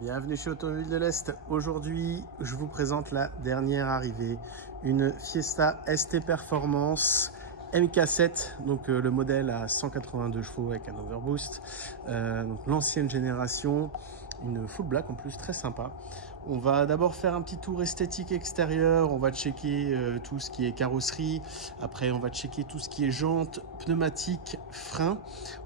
Bienvenue chez Automobile de l'Est. Aujourd'hui, je vous présente la dernière arrivée, une Fiesta ST Performance MK7, donc le modèle à 182 chevaux avec un overboost, donc l'ancienne génération, une full black en plus, très sympa. On va d'abord faire un petit tour esthétique extérieur, on va checker tout ce qui est carrosserie, après on va checker tout ce qui est jantes, pneumatiques, freins,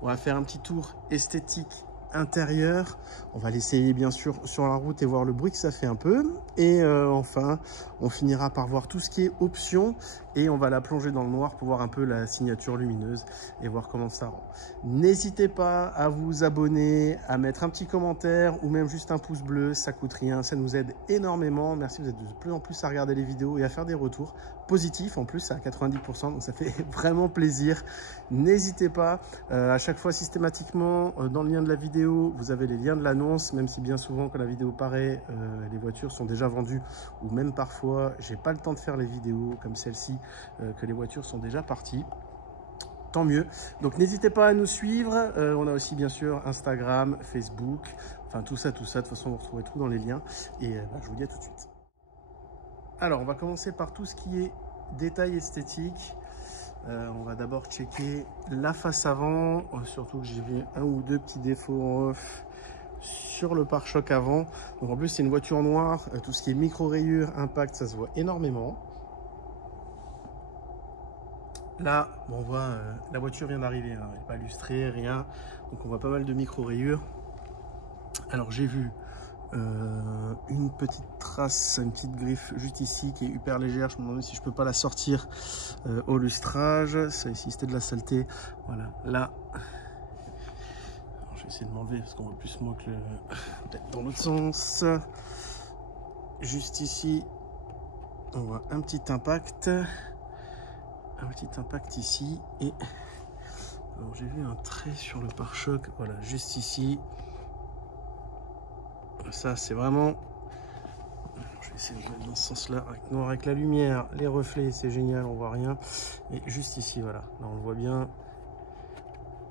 on va faire un petit tour esthétique intérieur, on va l'essayer bien sûr sur la route et voir le bruit que ça fait un peu, et enfin on finira par voir tout ce qui est options et on va la plonger dans le noir pour voir un peu la signature lumineuse et voir comment ça rend. N'hésitez pas à vous abonner, à mettre un petit commentaire ou même juste un pouce bleu, ça coûte rien, ça nous aide énormément. Merci, vous êtes de plus en plus à regarder les vidéos et à faire des retours positifs, en plus à 90%, donc ça fait vraiment plaisir. N'hésitez pas, à chaque fois systématiquement dans le lien de la vidéo, vous avez les liens de l'annonce, même si bien souvent quand la vidéo paraît, les voitures sont déjà vendues, ou même parfois j'ai pas le temps de faire les vidéos comme celle-ci, que les voitures sont déjà parties. Tant mieux. Donc n'hésitez pas à nous suivre. On a aussi bien sûr Instagram, Facebook, enfin tout ça. De toute façon, vous retrouvez tout dans les liens. Et je vous dis à tout de suite. Alors, on va commencer par tout ce qui est détail esthétique. On va d'abord checker la face avant, surtout que j'ai vu un ou deux petits défauts en off sur le pare-choc avant. Donc en plus, c'est une voiture noire. Tout ce qui est micro-rayures, impact, ça se voit énormément. Là, on voit la voiture vient d'arriver, hein, elle n'est pas lustrée, rien. Donc on voit pas mal de micro-rayures. Alors j'ai vu une petite trace, une petite griffe juste ici qui est hyper légère. Je me demande si je peux pas la sortir au lustrage. Ça ici c'était de la saleté. Voilà, là. Alors, je vais essayer de m'enlever parce qu'on voit plus moi que peut-être dans l'autre sens. Juste ici, on voit un petit impact. Un petit impact ici et alors j'ai vu un trait sur le pare-choc, voilà, juste ici. Ça c'est vraiment, je vais essayer de le mettre dans ce sens là, noir avec la lumière, les reflets, c'est génial, on voit rien. Et juste ici, voilà, là on le voit bien,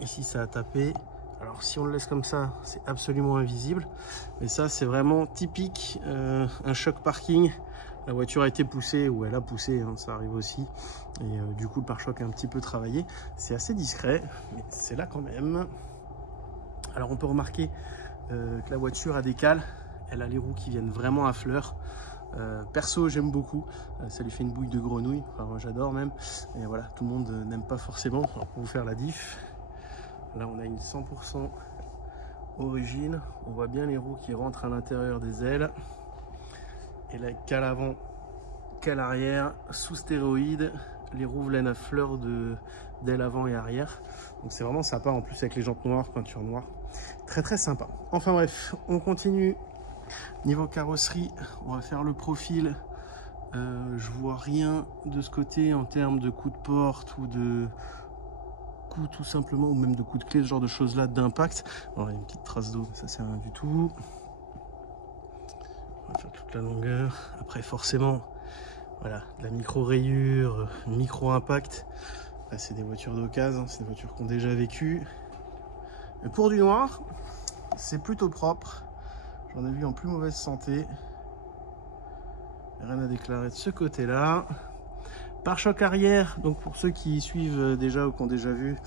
ici ça a tapé. Alors si on le laisse comme ça, c'est absolument invisible, mais ça c'est vraiment typique, un choc parking. La voiture a été poussée, ou elle a poussé, hein, ça arrive aussi. Et du coup, le pare-choc a un petit peu travaillé. C'est assez discret, mais c'est là quand même. Alors, on peut remarquer que la voiture a des cales. Elle a les roues qui viennent vraiment à fleur. Perso, j'aime beaucoup. Ça lui fait une bouille de grenouille. Enfin, moi, j'adore même. Et voilà, tout le monde n'aime pas forcément. Alors, pour vous faire la diff, là, on a une 100% origine. On voit bien les roues qui rentrent à l'intérieur des ailes. Et la cale avant, cale arrière, sous stéroïde, les roues laine à fleurs d'aile avant et arrière. Donc c'est vraiment sympa, en plus avec les jantes noires, peinture noire. Très très sympa. Enfin bref, on continue. Niveau carrosserie, on va faire le profil. Je vois rien de ce côté en termes de coup de porte ou de coup tout simplement, ou même de coup de clé, ce genre de choses là d'impact. Alors il y a une petite trace d'eau, ça c'est rien du tout. On va faire toute la longueur. Après forcément, voilà, de la micro-rayure, micro-impact. C'est des voitures d'occasion, c'est des voitures qui ont déjà vécu. Mais pour du noir, c'est plutôt propre. J'en ai vu en plus mauvaise santé. Rien à déclarer de ce côté-là. Pare-choc arrière, donc pour ceux qui suivent déjà ou qui ont déjà vu,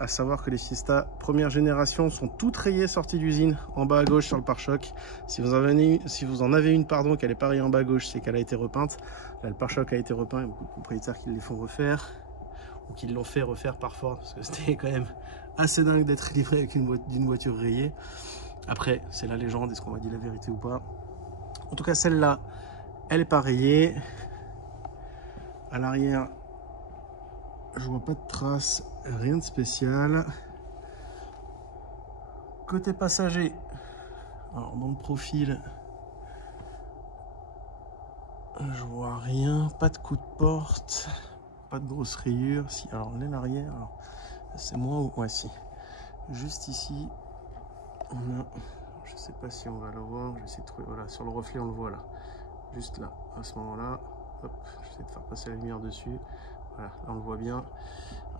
à savoir que les Fiesta première génération sont toutes rayées sorties d'usine en bas à gauche sur le pare-choc. Si vous en avez une, pardon, qu'elle est pas rayée en bas à gauche, c'est qu'elle a été repeinte. Là, le pare-choc a été repeint, il y a beaucoup de propriétaires qui les font refaire ou qui l'ont fait refaire par Ford parce que c'était quand même assez dingue d'être livré avec d'une voiture rayée. Après, c'est la légende, est-ce qu'on m'a dit la vérité ou pas? En tout cas, celle-là, elle est pas rayée. À l'arrière, je vois pas de traces, rien de spécial. Côté passager, alors dans le profil, je vois rien, pas de coup de porte, pas de grosse rayure. Si, alors l'aile arrière, c'est moins ou ouais, si. Juste ici, on a, je sais pas si on va le voir, je vais essayer de trouver, voilà, sur le reflet on le voit là, juste là, à ce moment-là. Hop, j'essaie de faire passer la lumière dessus. Voilà, là on le voit bien,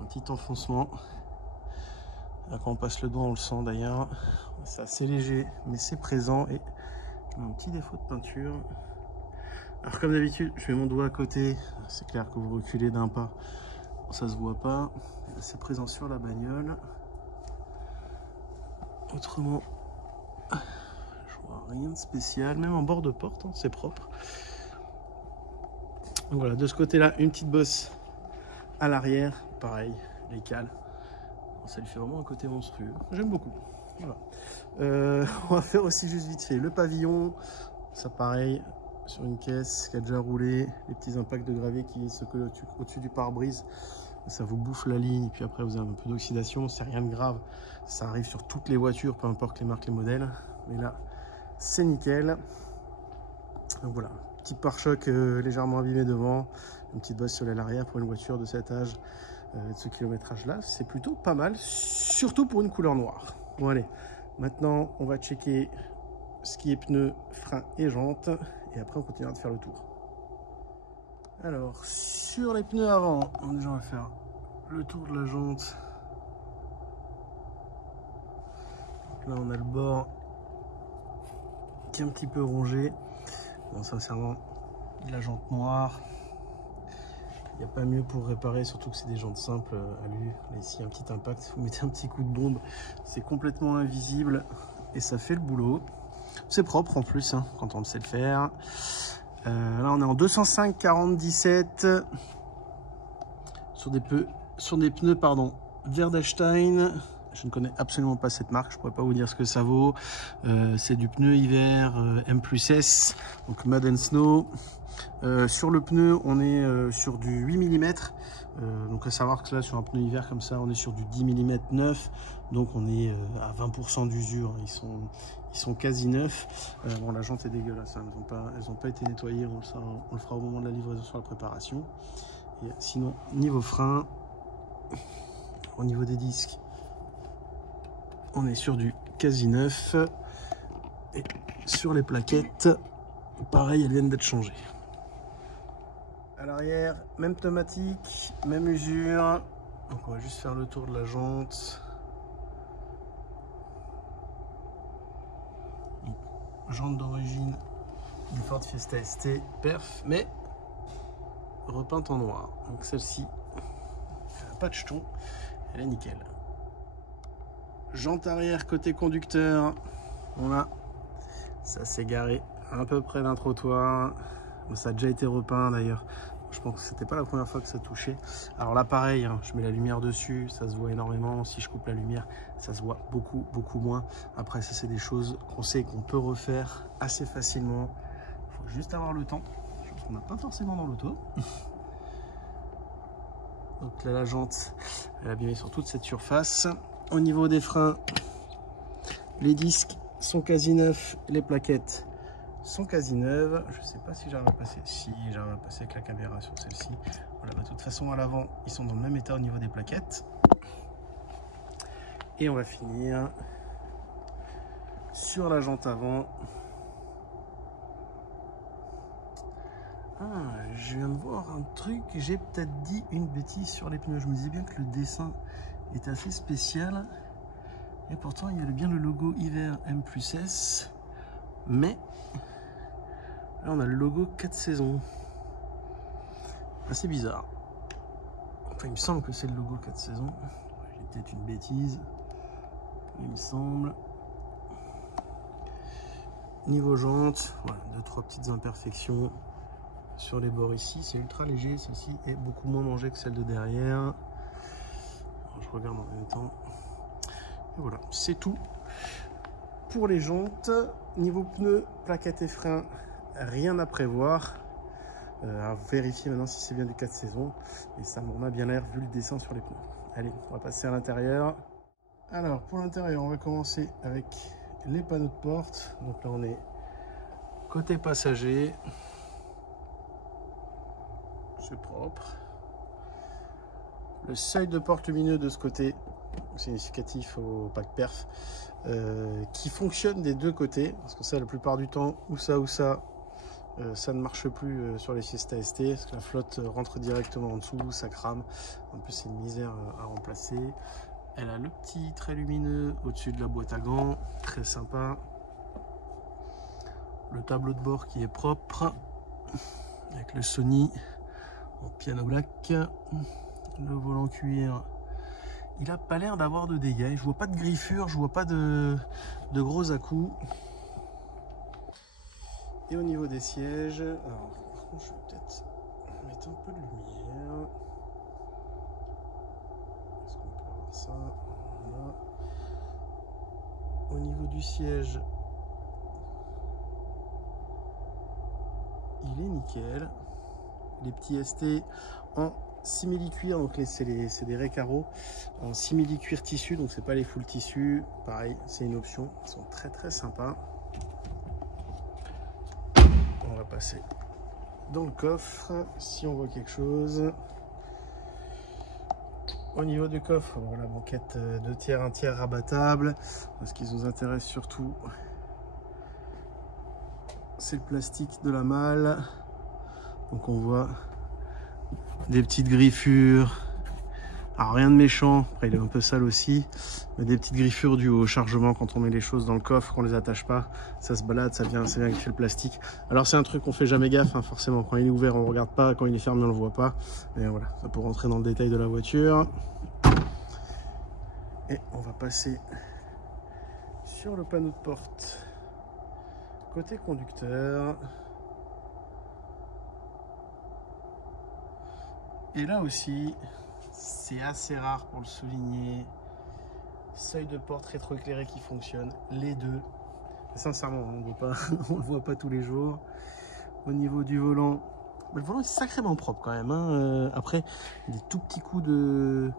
un petit enfoncement. Là, quand on passe le doigt, on le sent d'ailleurs. C'est assez léger, mais c'est présent. Et je mets un petit défaut de peinture. Alors comme d'habitude, je mets mon doigt à côté. C'est clair que vous reculez d'un pas, ça se voit pas. C'est présent sur la bagnole. Autrement, je vois rien de spécial. Même en bord de porte, hein, c'est propre. Donc voilà, de ce côté-là, une petite bosse à l'arrière. Pareil, les cales. Ça lui fait vraiment un côté monstrueux. J'aime beaucoup. Voilà. On va faire aussi juste vite fait le pavillon. Ça pareil, sur une caisse qui a déjà roulé. Les petits impacts de gravier qui se collent au-dessus du pare-brise. Ça vous bouffe la ligne. Et puis après, vous avez un peu d'oxydation. C'est rien de grave. Ça arrive sur toutes les voitures, peu importe les marques, les modèles. Mais là, c'est nickel. Donc voilà, petit pare-choc légèrement abîmé devant. Une petite bosse sur l'aile arrière pour une voiture de cet âge. De ce kilométrage là, c'est plutôt pas mal, surtout pour une couleur noire. Bon allez, maintenant on va checker ce qui est pneus, freins et jantes, et après on continuera de faire le tour. Alors sur les pneus avant, déjà on va faire le tour de la jante. Donc là on a le bord qui est un petit peu rongé. Bon, sincèrement, de la jante noire. Il n'y a pas mieux pour réparer, surtout que c'est des jantes simples à lui. Là, ici, un petit impact, vous mettez un petit coup de bombe, c'est complètement invisible et ça fait le boulot. C'est propre en plus, hein, quand on sait le faire. Là, on est en 205/47 sur des pneus Verdestein. Je ne connais absolument pas cette marque, je ne pourrais pas vous dire ce que ça vaut. C'est du pneu hiver M+S, donc Mud and Snow. Sur le pneu, on est sur du 8 mm. Donc à savoir que là, sur un pneu hiver comme ça, on est sur du 10 mm neuf. Donc on est à 20% d'usure. Ils sont quasi neufs. Bon, la jante est dégueulasse, hein. Elles n'ont pas été nettoyées. On le fera au moment de la livraison sur la préparation. Et sinon, niveau frein, au niveau des disques, on est sur du quasi neuf. Et sur les plaquettes, pareil, elles viennent d'être changées. À l'arrière, même pneumatique, même usure. Donc on va juste faire le tour de la jante. Donc, jante d'origine du Ford Fiesta ST perf, mais repeinte en noir. Donc celle-ci, pas de jeton, elle est nickel. Jante arrière côté conducteur, voilà, ça s'est garé à peu près d'un trottoir. Ça a déjà été repeint d'ailleurs. Je pense que c'était pas la première fois que ça touchait. Alors là pareil, hein, je mets la lumière dessus, ça se voit énormément. Si je coupe la lumière, ça se voit beaucoup moins. Après ça, c'est des choses qu'on sait qu'on peut refaire assez facilement. Il faut juste avoir le temps, chose qu'on n'a pas forcément dans l'auto. Donc là, la jante, elle est abîmée sur toute cette surface. Au niveau des freins, les disques sont quasi neufs, les plaquettes sont quasi neuves. Je sais pas si j'arrive à passer. Si, j'arrive à passer avec la caméra sur celle-ci. Voilà, bah, de toute façon, à l'avant, ils sont dans le même état au niveau des plaquettes. Et on va finir sur la jante avant. Ah, je viens de voir un truc. J'ai peut-être dit une bêtise sur les pneus. Je me disais bien que le dessin est assez spécial. Et pourtant, il y a bien le logo hiver M+S. Mais là, on a le logo 4 saisons. Assez bizarre. Enfin, il me semble que c'est le logo 4 saisons. J'ai peut-être une bêtise. Il me semble. Niveau jante, voilà, 2-3 petites imperfections sur les bords ici. C'est ultra léger. Celle-ci est beaucoup moins mangée que celle de derrière. Alors, je regarde en même temps. Et voilà, c'est tout pour les jantes. Niveau pneus, plaquettes et freins, rien à prévoir. À vérifier maintenant si c'est bien du 4 saisons. Et ça m'en a bien l'air vu le dessin sur les pneus. Allez, on va passer à l'intérieur. Alors, pour l'intérieur, on va commencer avec les panneaux de porte. Donc là, on est côté passager. C'est propre. Le seuil de porte lumineux de ce côté, significatif au pack perf, qui fonctionne des deux côtés. Parce que ça, la plupart du temps, ou ça, ça ne marche plus sur les Fiesta ST, parce que la flotte rentre directement en dessous, ça crame. En plus, c'est une misère à remplacer. Elle a le petit trait lumineux au-dessus de la boîte à gants, très sympa. Le tableau de bord qui est propre, avec le Sony en piano black. Le volant cuir, il a pas l'air d'avoir de dégâts. Je vois pas de griffures, je vois pas de gros à-coups. Et au niveau des sièges, alors par contre je vais peut-être mettre un peu de lumière. Est-ce qu'on peut avoir ça? Voilà. Au niveau du siège, il est nickel. Les petits ST en simili-cuir, donc c'est des raies carreaux en simili-cuir tissu, donc c'est pas les full tissu. Pareil, c'est une option. Ils sont très très sympas. On va passer dans le coffre si on voit quelque chose. Au niveau du coffre, voilà, banquette 2 tiers, 1 tiers rabattable. Ce qui nous intéresse surtout, c'est le plastique de la malle. Donc on voit des petites griffures. Alors rien de méchant, après il est un peu sale aussi, mais des petites griffures dues au chargement quand on met les choses dans le coffre, qu'on les attache pas, ça se balade, ça vient griffer le plastique. Alors c'est un truc qu'on fait jamais gaffe, hein, forcément, quand il est ouvert on regarde pas, quand il est fermé on le voit pas, mais voilà, ça pour rentrer dans le détail de la voiture. Et on va passer sur le panneau de porte côté conducteur. Et là aussi, c'est assez rare pour le souligner, seuil de porte rétroéclairé qui fonctionne, les deux. Et sincèrement, on ne le voit pas tous les jours. Au niveau du volant, le volant est sacrément propre quand même, hein. Après, des tout petits coups de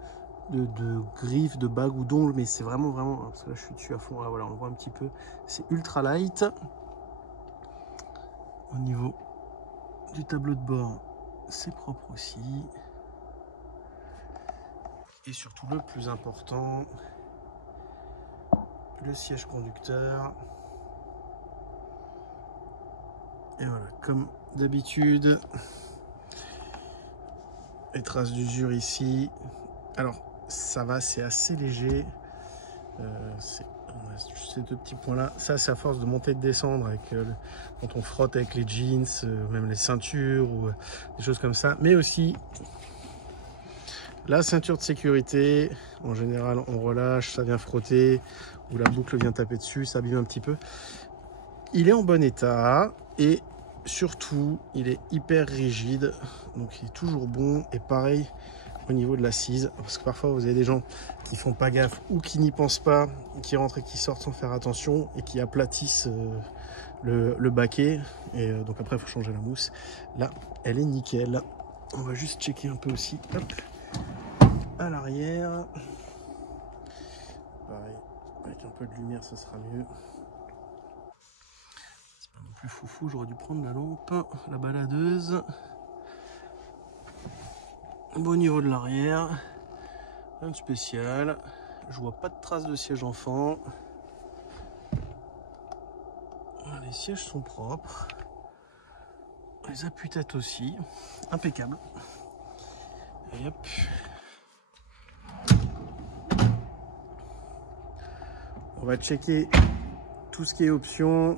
griffes, de bagues ou d'ongles, mais c'est vraiment, parce que là je suis dessus à fond, ah, voilà, on le voit un petit peu, c'est ultra light. Au niveau du tableau de bord, c'est propre aussi. Et surtout le plus important, le siège conducteur. Et voilà, comme d'habitude, les traces d'usure ici. Alors ça va, c'est assez léger. On a ces deux petits points là. Ça c'est à force de monter et de descendre avec quand on frotte avec les jeans, même les ceintures ou des choses comme ça. Mais aussi la ceinture de sécurité, en général on relâche, ça vient frotter, ou la boucle vient taper dessus, ça abîme un petit peu. Il est en bon état et surtout il est hyper rigide, donc il est toujours bon. Et pareil au niveau de l'assise, parce que parfois vous avez des gens qui font pas gaffe ou qui n'y pensent pas, qui rentrent et qui sortent sans faire attention et qui aplatissent le baquet, et donc après il faut changer la mousse. Là elle est nickel. On va juste checker un peu aussi. Hop. À l'arrière, pareil, avec un peu de lumière ce sera mieux. C'est pas non plus foufou, j'aurais dû prendre la lampe, la baladeuse. Au niveau de l'arrière, rien de spécial, je vois pas de traces de siège enfant. Les sièges sont propres, les appuis-têtes aussi, impeccable. Et hop. On va checker tout ce qui est options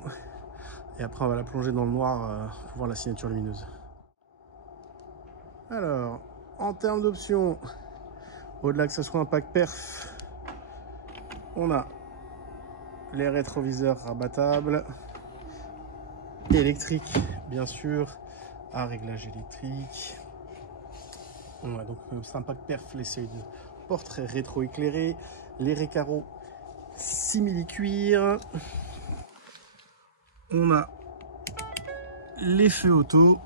et après on va la plonger dans le noir pour voir la signature lumineuse. Alors, en termes d'options, au-delà que ce soit un pack perf, on a les rétroviseurs rabattables, électriques bien sûr, à réglage électrique. On a donc c'est un pack perf, les seuils de portrait rétro-éclairé, les raies carreaux simili-cuir. On a les feux auto.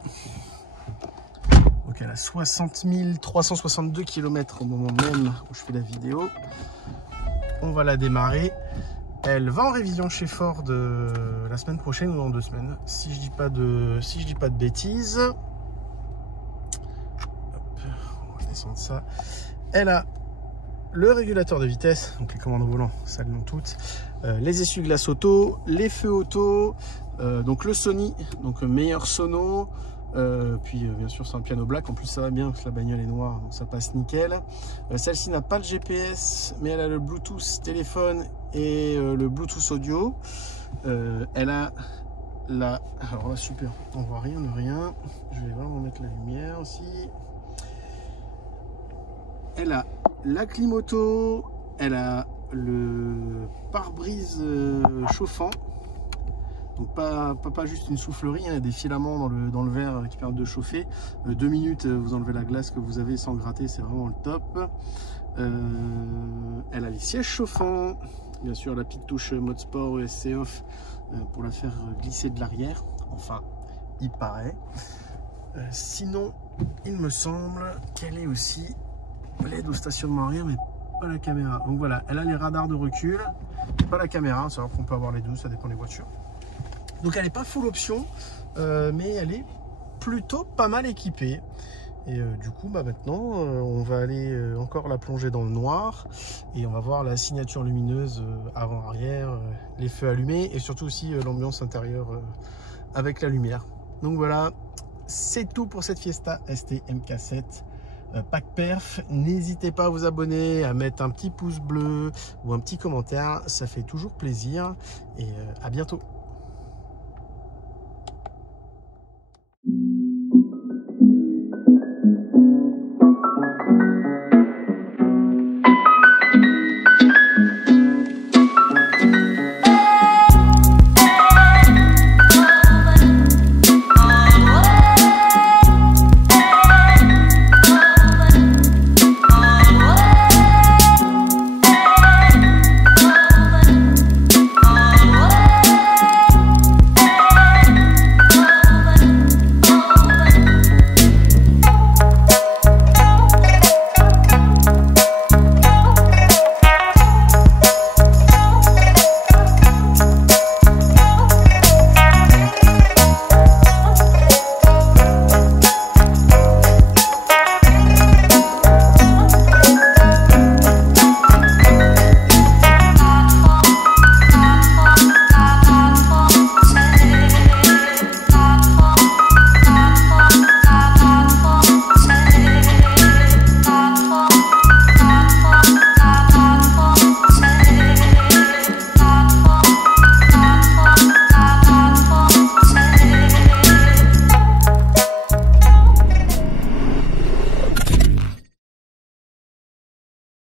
Donc elle a 60 362 km au moment même où je fais la vidéo. On va la démarrer. Elle va en révision chez Ford la semaine prochaine ou dans 2 semaines, si je dis pas de bêtises. Hop, on va descendre ça. Elle a le régulateur de vitesse, donc les commandes au volant, ça le nom toutes, les essuie-glaces auto, les feux auto, donc le Sony, donc meilleur sono, Puis bien sûr c'est un piano black, en plus ça va bien parce que la bagnole est noire, donc ça passe nickel. Celle-ci n'a pas le GPS, mais elle a le Bluetooth téléphone et le Bluetooth audio. Elle a la... Alors là super, on voit rien de rien. Je vais vraiment mettre la lumière aussi. Elle a la clim auto, elle a le pare-brise chauffant. Donc pas juste une soufflerie, hein, il y a des filaments dans le verre qui permettent de chauffer. 2 minutes, vous enlevez la glace que vous avez sans gratter, c'est vraiment le top. Elle a les sièges chauffants, bien sûr la petite touche mode sport ESC off pour la faire glisser de l'arrière, enfin il paraît. Sinon il me semble qu'elle est aussi l'aide au stationnement arrière, mais pas la caméra. Donc voilà, elle a les radars de recul, pas la caméra, savoir qu'on peut avoir les deux, ça dépend des voitures. Donc elle n'est pas full option, mais elle est plutôt pas mal équipée. Et du coup, maintenant, on va aller encore la plonger dans le noir et on va voir la signature lumineuse avant-arrière, les feux allumés et surtout aussi l'ambiance intérieure avec la lumière. Donc voilà, c'est tout pour cette Fiesta ST MK7 Pack Perf. N'hésitez pas à vous abonner, à mettre un petit pouce bleu ou un petit commentaire, ça fait toujours plaisir et à bientôt.